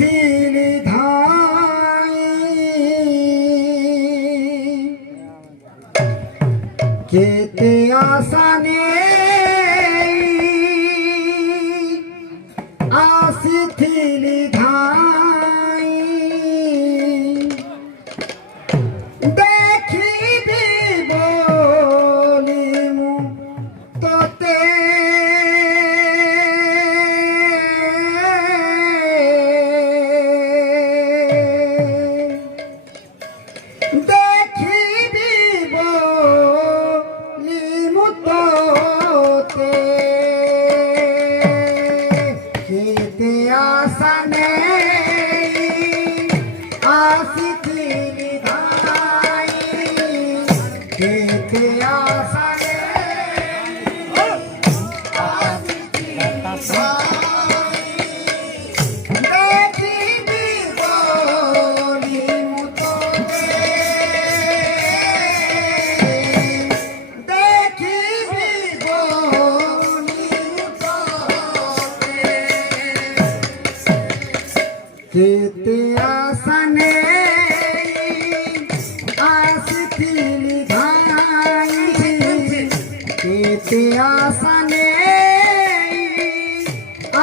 আসিথিলি ধাই কেতে আসানে আসিথিলি ধাই দেখিবি বলি মু তোতে দেখিবি বলি মু তোতে কেতে আসানে আসিথিলি ধাই কেতে আসানে আসিথিলি ধাই দেখিবি বলি মু তোতে দেখিবি বলি মু তোতে কেতে আসানে আসিথিলি ধাই কেতে আসানে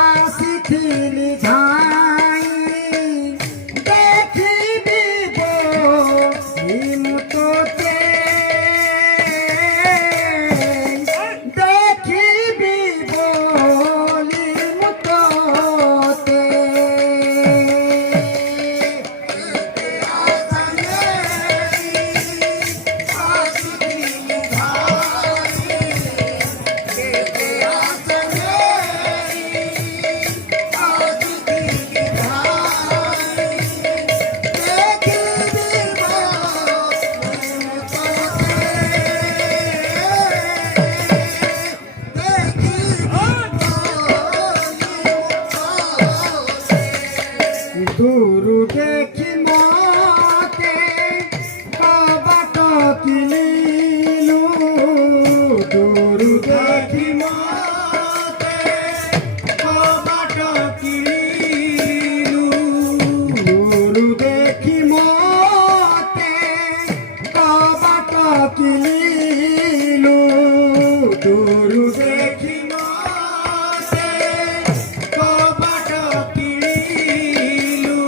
আসিথিলি ধাই দেখিবি বলি মু তোতে দেখিবি বলি মু তোতে দূর দেখি মতে কবাট কিলিলু দূর দেখি মতে কবাট কিলিলু দূর দেখি মতে কবাট কিলিলু দূর দেখি মতে কবাট কিলিলু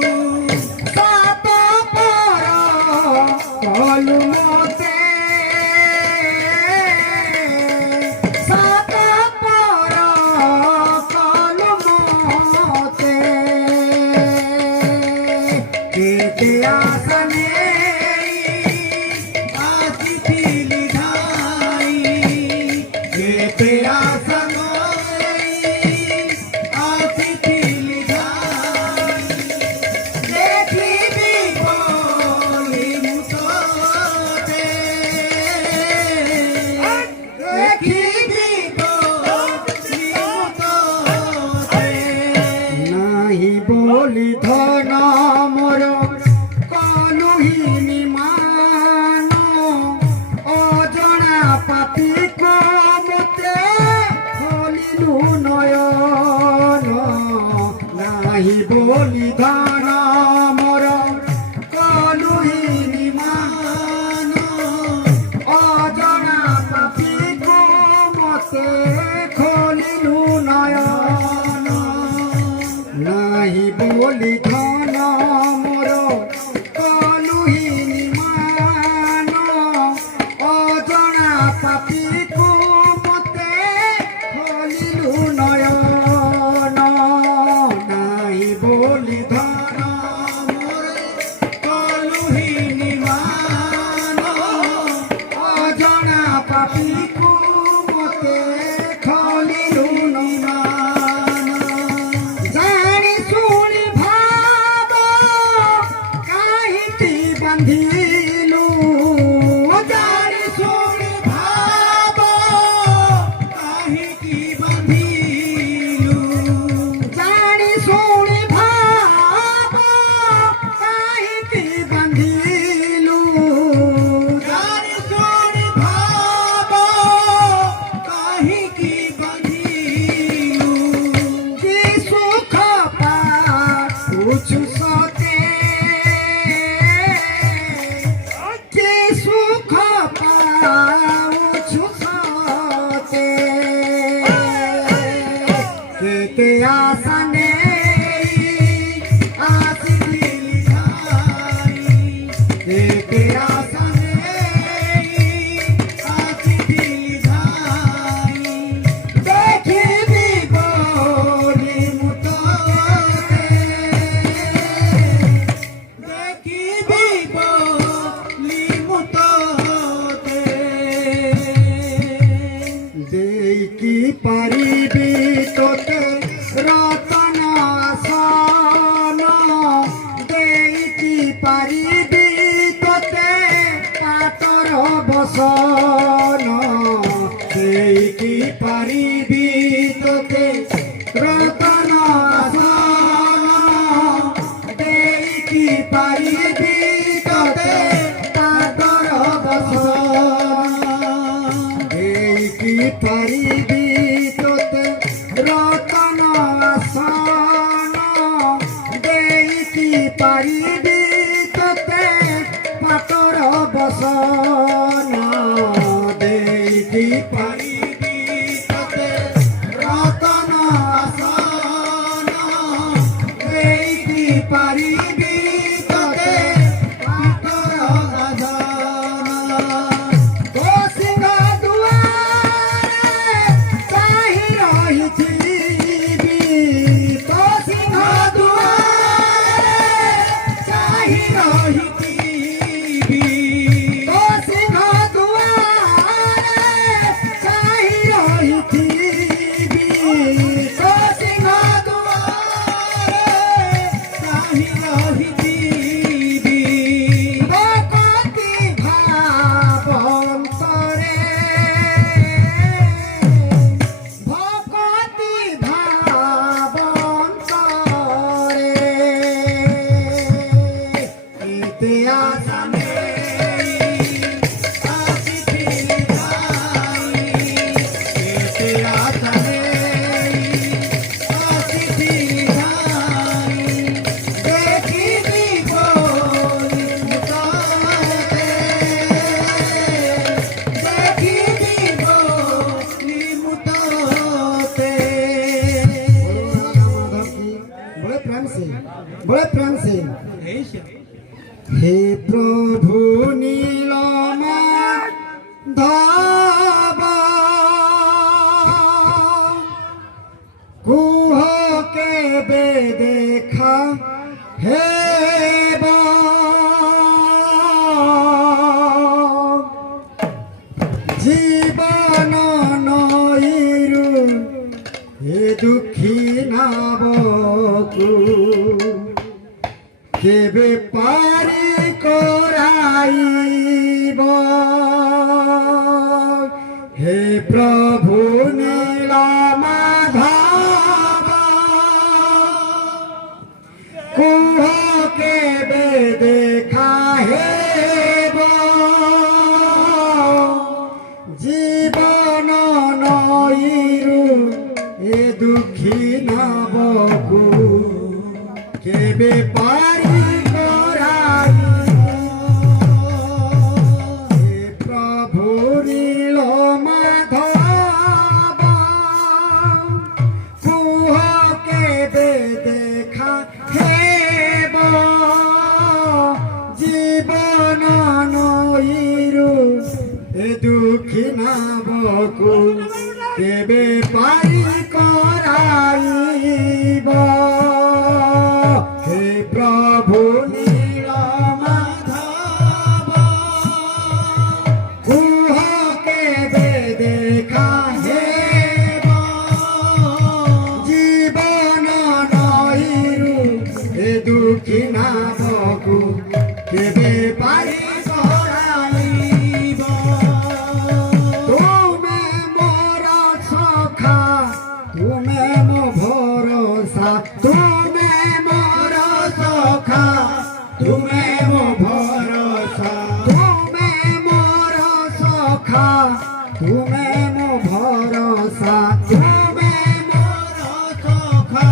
সাত পর কলু মতে সাত পর কলু মতে কেতে আসানে আসিথিলি ধাই কেতে আসানে আসিথিলি ধাই দেখিবি বলি মু তোতে দেখিবি বলি মু তোতে নাহি বলি ধন মোর কলুহিনি মান অজনা পাপি মতে খলিলু নয়ন নাহি বলি ধন মোর কলুহিনি মান অজনা পাপি মতে খলিলু নয়ন নাহি বলি ধন মোর কলুহিনি মান অজনা পাপি মতে খলিলু নয়ন নাহি বলি ধন মোর কলুহিনি মান অজনা পাপি মতে খলিলু নয়ন জানি শুনি ভাব কাহিকি বান্ধিলু জানি শুনি ভাব কাহিকি বান্ধিলু জানি শুনি ভাব কাহিকি বান্ধিলু জানি শুনি ভাব কাহিকি বান্ধিলু কি সুখ পা এতে আশা নেই আসিলি ভাই এতে আশা নেই আসিলি ভাই দেখিবি গরি মুততে দেখিবি গলি মুততে দেইকি পারিবি তোতে রতন আসন দেইকি পারিবি তোতে পাতর বসন দেইকি পারিবি তোতে রতন আসন দেইকি পারিবি তোতে পাতর বসন দেইকি পারিবি তোতে রতন আসন দেইকি পারিবি তোতে পাতর বসন দেইকি পারিবি তোতে রতন আসন দেইকি পারিবি তোতে পাতর বসন ও সিংহ দুয়ারে চাহি রহিছিবি তো সিংহ দুয়ারে চাহি রহিছিবি তো সিংহ দুয়ারে চাহি রহিছিবি তো সিংহ দুয়ারে চাহি রহিছিবি ভকতি ভাবন্তরে ভকতি ভাবন্তরে এতে আশা নেই আসিলি ভাই এতে আশা নেই আসিলি ভাই দেখিবি গরি মুততে দেখিবি গরি মুততে বড় প্রেম से हे प्रभु नीलमा धाव कुह के बे देखा हे জীবন নইরু হে দুঃখী নাবকু কেবে পারি করাইব হে প্রভু নীল মাধব কুহ কেবে দেখা হেব জীবন নইরু এ দুঃখী নাবকু কেবে পারি করাইব হে প্রভু নীল মাধব কুহ কেবে দেখা হেব জীবন নইরু এ দুঃখী নাবকু কেবে পারি করাইব হে প্রভু নীল মাধব কুহ কেবে দেখা হেব জীবন নইরু এ দুঃখী নাবকু কেবে পারি করাইব তুমে মোর সখা তুমে মো ভরসা তুমে মোর সখা তুমে মো ভরসা তুমে মোর সখা তুমে মো ভরসা তুমে মোর সখা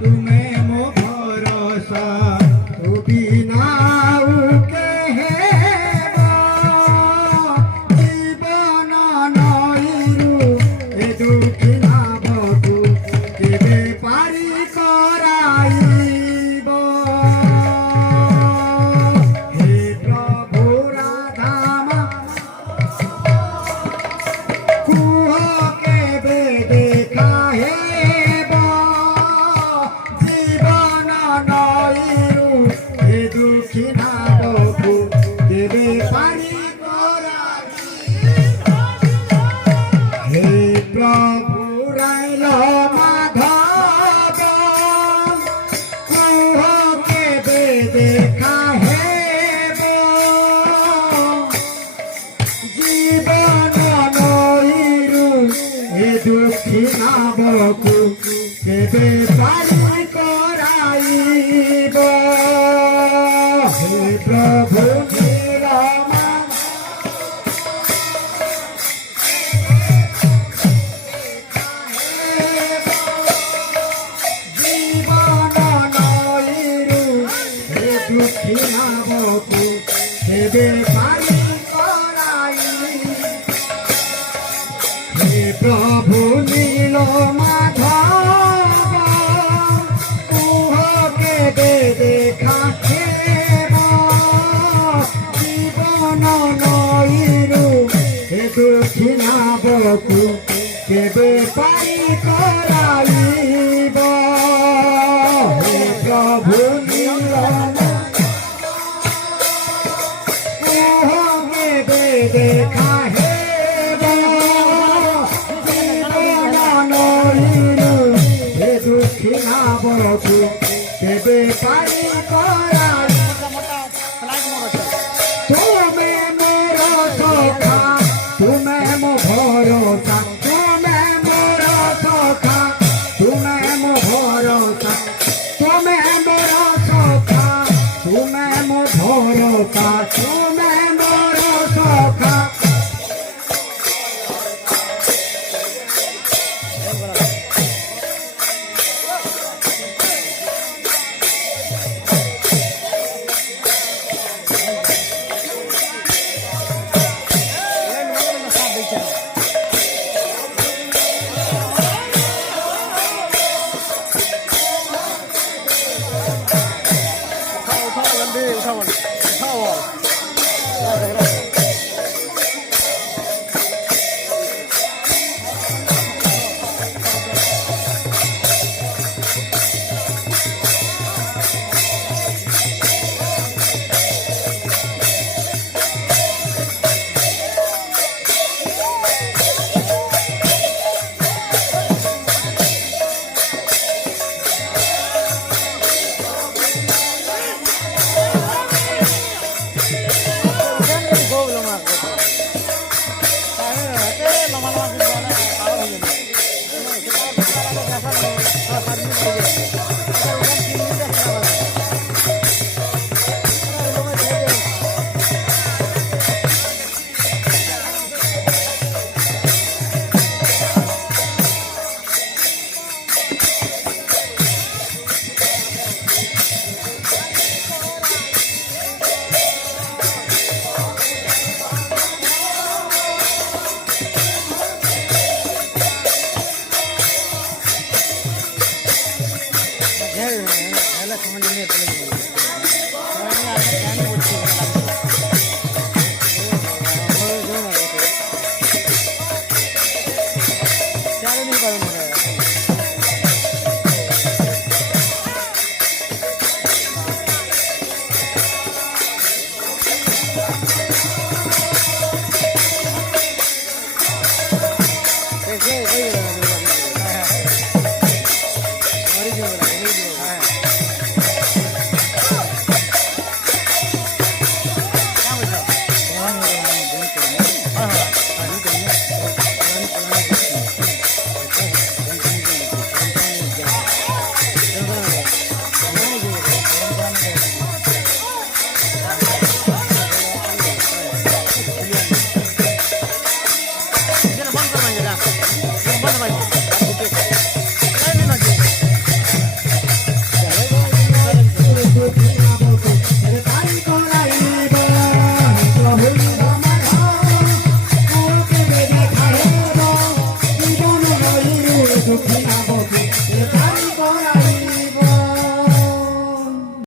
তুমে মো ভরসা তু বিনা উকে হেব জীবন নইরু এ দুঃখী নাবকু কেবে কেবে পারি করাইব হে প্রভু নিরমা জীবন নইরু হে দুঃখী নামকু কেবে পারি করাইব হে প্রভু নীল মাধব মুহকে দে দেখা হেব জীবন নইরু হে দুঃখী নাবকু কেবে পাই করাইব হে প্রভু নীল মুহকে দে দেখা হেব দুঃখী নাবকু কেবে পাই করাই তুমি মোর সখা তুমি মো ভরসা তুমি মোর সখা তুমি মো ভরসা তুমি মোর সখা তুমি মো ভরসা তুমি মোর সখা Yeah.